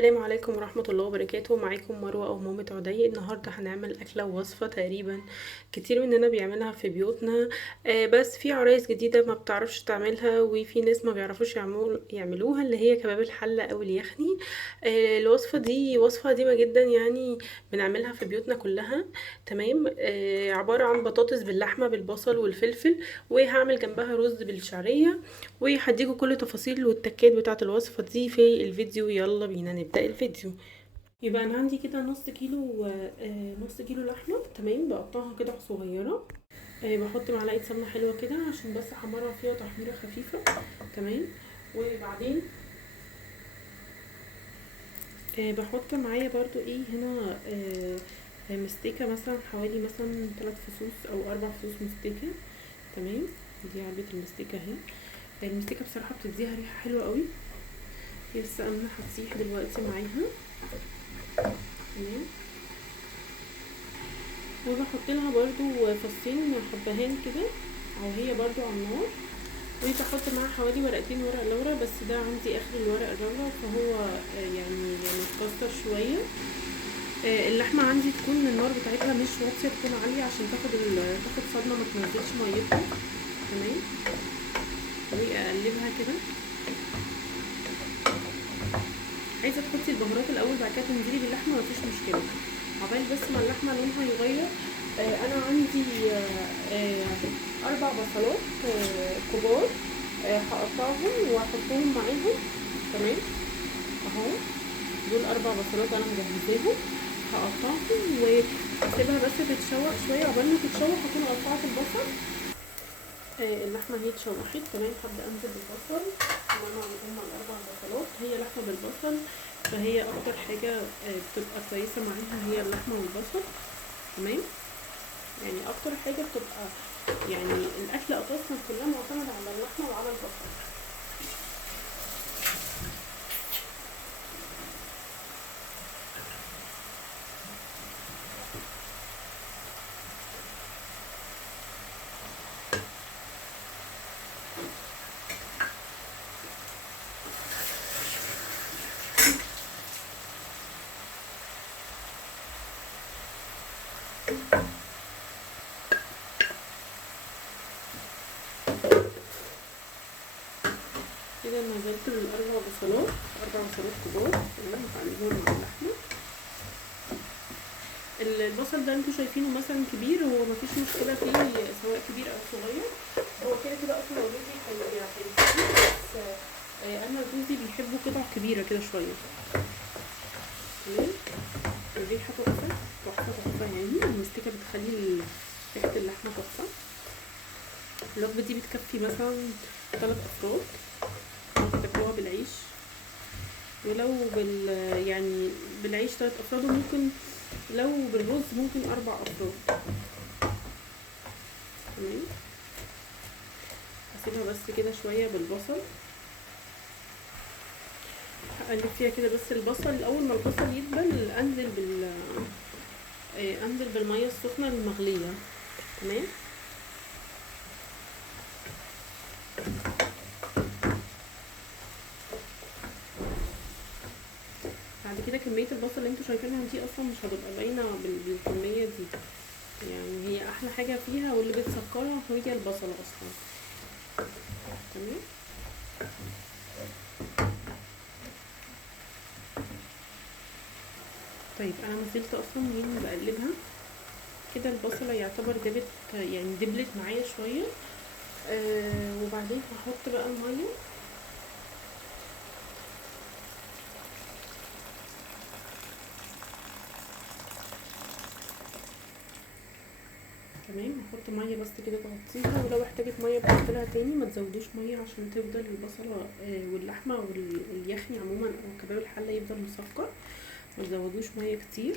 السلام عليكم ورحمة الله وبركاته. معاكم مروة أو مامة عدي. النهاردة هنعمل أكلة ووصفة تقريبا كتير مننا بيعملها في بيوتنا. بس في عرايس جديدة ما بتعرفش تعملها، وفي ناس ما بيعرفوش يعملوها، اللي هي كباب الحلة أو اليخني. الوصفة دي وصفة قديمة جدا، يعني بنعملها في بيوتنا كلها. تمام. عبارة عن بطاطس باللحمة بالبصل والفلفل، وهعمل جنبها رز بالشعرية، وهديكوا كل تفاصيل والتكات بتاعة الوصفة دي في الفيديو. يلا بينا نبدأ الفيديو. يبقى انا عندي كده نص كيلو لحمة. تمام، بقطعها كده صغيرة. بحط معلقة سمنة حلوة كده عشان بس احمرها فيها تحميرة خفيفة. تمام. وبعدين بحط معايا برضو هنا مستكة، مثلا حوالي مثلا 3 فصوص او 4 فصوص مستكة. تمام. دي علبة المستكة اهي. المستكة بصراحة بتديها ريحة حلوة قوي. هي السمنة هتسيح دلوقتي معاها. تمام. وبحط لها برضو فصين حبهان كده، او هي برضو على النار. وبحط معاها حوالي ورقتين ورق لورا، بس ده عندي اخر الورق اللورا، فهو يعني اتكسر شويه. اللحمه عندي تكون النار بتاعتها مش واطيه، تكون عاليه عشان تاخد صدمه، ما تنزلش ميتها. تمام. واقلبها كده. عايزه تحطي البهارات الاول، بعد كده تنزلي باللحمه، مفيش مشكله. عقبال بس ما اللحمه لونها يغير. انا عندي 4 بصلات كبار. هقطعهم واحطهم معاهم. تمام. اهو دول 4 بصلات انا مجهزاهم. هقطعهم واسيبها بس تتشوح شويه. عقبال ما تتشوح هكون قطعت البصل. اللحمه هي اتشوحت. تمام. هبدا انزل بالبصل. هما ال4 بصلات، هي لحمه بالبصل، فهي اكتر حاجه بتبقى كويسه معاها هي اللحمه والبصل. تمام. يعني اكتر حاجه بتبقى، يعني الاكل اساسا كلها معتمد على اللحمه وعلى البصل. كده نزلت ال4 بصلات، 4 بصلات كبار. تمام. هقلبهم مع اللحمه. البصل ده انتوا شايفينه مثلا كبير، هو مفيش مشكله فيه سواء كبير او صغير. هو كده كده اصلا جوزي هيسيبه، بس انا جوزي بيحبه قطع كبيره كده شويه. تمام. الريحه تحفه تحفه تحفه، يعني المستكه بتخلي ريحه اللحمه تحفه. الوجبه دي بتكفي مثلا 3 افراد. ممكن تاكلوها بالعيش، ولو يعني بالعيش 3 افراد، وممكن لو بالرز ممكن 4 افراد. تمام. هسيبها بس كده شويه بالبصل. هقلب فيها كده بس البصل. اول ما البصل يدبل انزل بالميه السخنه المغليه. تمام. بعد كده كميه البصل اللي انتوا شايفينها دي اصلا مش هتبقى باينه بالكميه دي. يعني هي احلى حاجه فيها واللي بتسكرها هي البصل اصلا. تمام. طيب انا نزلت اصلا بقلبها كده. البصله يعتبر يعني دبلت معايا شويه. وبعدين هحط بقى الميه. تمام. هحط ميه بس كده تغطيها، ولو احتاجت ميه بحط لها تاني. ما تزودوش ميه عشان تفضل البصله واللحمه واليخني عموما او كباب الحله يفضل مسكر. ما تزودوش ميه كتير.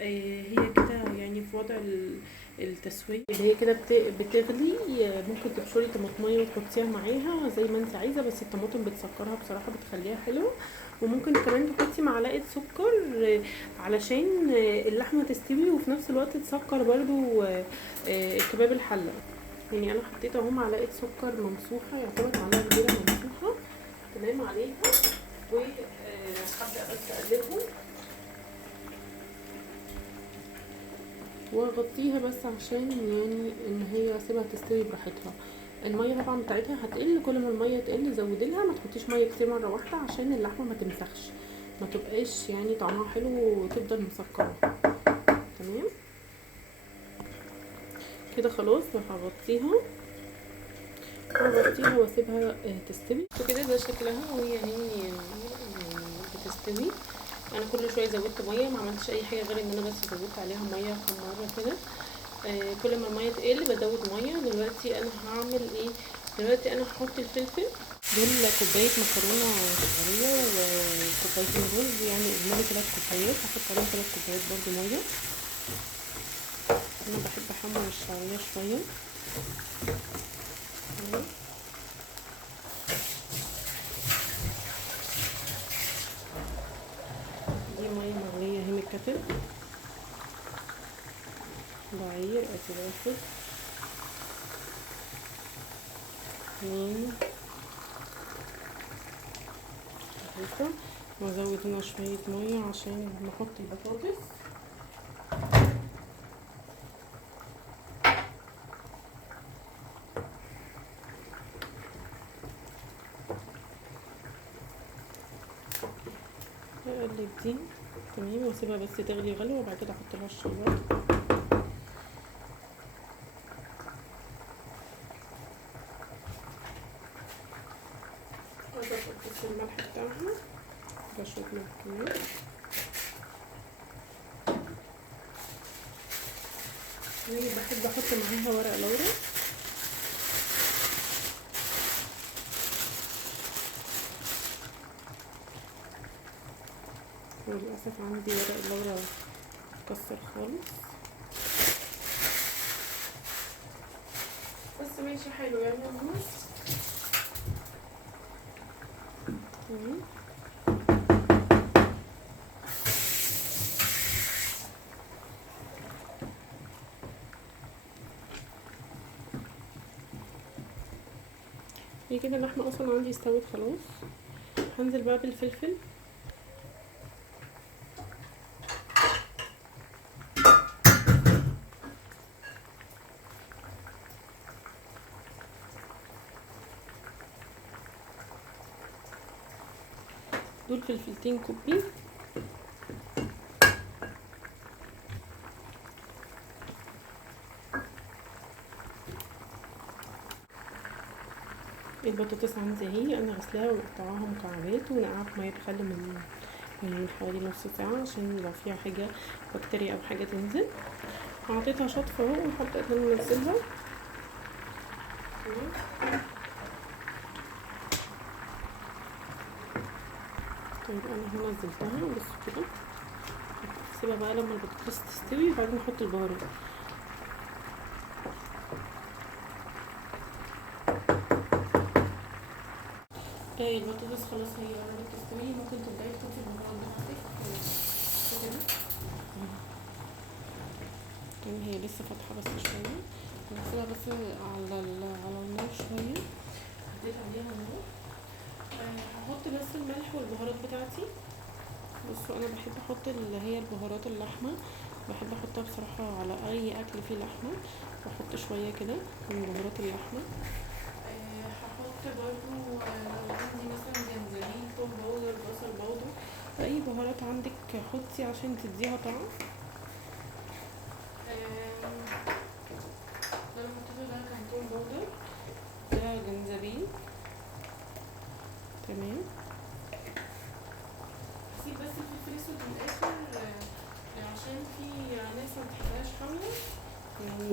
هي كده يعني في وضع التسويه اللي هي كده بتغلي. ممكن تبشري طماطميه وتحطيها معاها زي ما انت عايزه، بس الطماطم بتسكرها بصراحه، بتخليها حلوه. وممكن كمان تحطي معلقه سكر علشان اللحمه تستوي، وفي نفس الوقت تسكر برضو كباب الحله. يعني انا حطيت اهو معلقه سكر ممسوحه، يعتبر معلقه كبيره ممسوحه. تمام عليها. و هبدأ بس اقلبهم واغطيها بس عشان يعني ان هي اسيبها تستوي براحتها. الميه طبعا بتاعتها هتقل، كل ما الميه تقل زودي لها، ما تحطيش ميه كتير مره واحده عشان اللحمه ما تمسخش، ما تبقاش يعني طعمها حلو وتفضل مسكره. تمام كده خلاص. هغطيها واسيبها تستوي. وكده ده شكلها وهي هي بتستوي. انا كل شويه زودت ميه، ما عملتش اي حاجه غير ان انا بس زودت عليها ميه كم مره كده. كل ما الميه تقل بزود ميه. دلوقتي انا هعمل ايه؟ دلوقتي انا هحط الفلفل. دول كوبايه مكرونه صغيره وكوبايتين رز، يعني اجمالي 3 كوبايات. هحط عليهم 3 كوبايات برضو ميه. انا بحب احمر الشعريه شويه. دي ميه مغليه هنا الكتل، بعير اسود اسود 2 3. وازود هنا شويه ميه عشان لما احط البطاطس. اقلب دي تمام واسيبها بس تغلي غلوه، وبعد كده احط لها الشربات. اظبط بس الملح بتاعها، ده شويه ملح كمان. بحب احط معاها ورق لورا. وللاسف عندي ورق اللورا اتكسر خالص، بس ماشي حلو يعني. تمام دي كده اللحمه اصلا عندي استوت خلاص. هنزل بقى بالفلفل. دول فلفلتين كوبي. البطاطس عندي اهي، انا غسلاها ومقطعاها مكعبات ونقعها في ميه بخل من حوالي نص ساعه عشان لو فيها حاجه بكتيريا او حاجه تنزل. حطيتها شطفه اهو وهبدا ان انا انزلها. طيب انا هنا نزلتها بس كده. هسيبها بقى لما البطاطس تستوي وبعدين نحط البهارات. البطاطس خلاص هي قربت تستوي. ممكن تبداي تحطي البهارات بتاعتك كده. تمام هي لسه فاتحه بس شويه، هنسيبها بس على النار شويه. حطيت عليها النار. هحط بس الملح والبهارات بتاعتي. بصوا انا بحب احط اللي هي البهارات اللحمه، بحب احطها بصراحه على اي اكل فيه لحمه. بحط شويه كده من بهارات اللحمه. هحط برضو لو عندي مثلا جنزبيل، توم باودر، بصل باودر، اي بهارات عندك حطي عشان تديها طعم. ده اللي حطيته ده كان توم باودر، ده جنزبيل. تمام هسيب بس الفلفل الاسود للاخر عشان في ناس ما بتحبهاش حاميه، يعني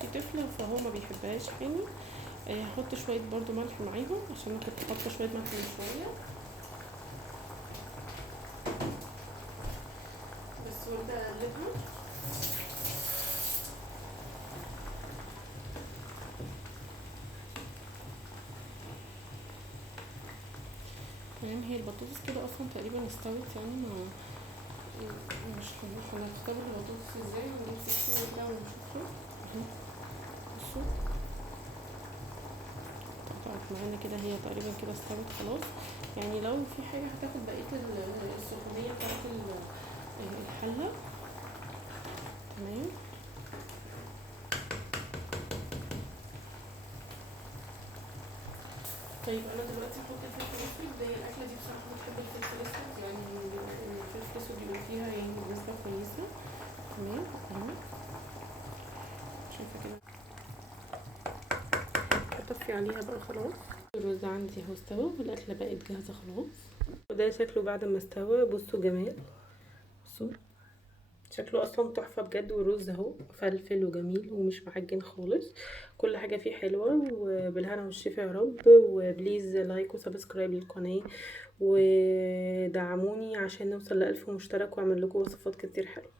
في طفل فهو ما بيحبهاش حامي. هحط شويه برضو ملح معاهم عشان انا كنت حاطه شويه ملح من شويه بس، وابدا اقلبها. تمام هي البطاطس كده اصلا تقريبا استوت يعني. ما مش هنختبر البطاطس ازاي. هنمسك فيه كده ونشوفه. بصوا اهوت معانا كده، هي تقريبا كده استوت خلاص. يعني لو في حاجه هتاخد بقيه السخونيه بتاعت الحله. تمام. طيب انا دلوقتي هحط الفلفل الاسود. زي الاكله دي بصراحه بحب الفلفل الاسود، يعني الفلفل الاسود بيبقى فيها يعني نسبه كويسه. تمام اهو، شايفه كده. هطفي عليها بقى خلاص. الرز عندي اهو استوى والاكله بقت جاهزه خلاص. وده شكله بعد ما استوى. بصوا جمال، بصوا شكله اصلا تحفه بجد. والرز اهو فلفل وجميل ومش معجن خالص. كل حاجه فيه حلوه. وبالهنا والشفا يا رب. وبليز لايك وسبسكرايب للقناه، ودعموني عشان نوصل ل1000 مشترك واعمل لكم وصفات كتير حلوه.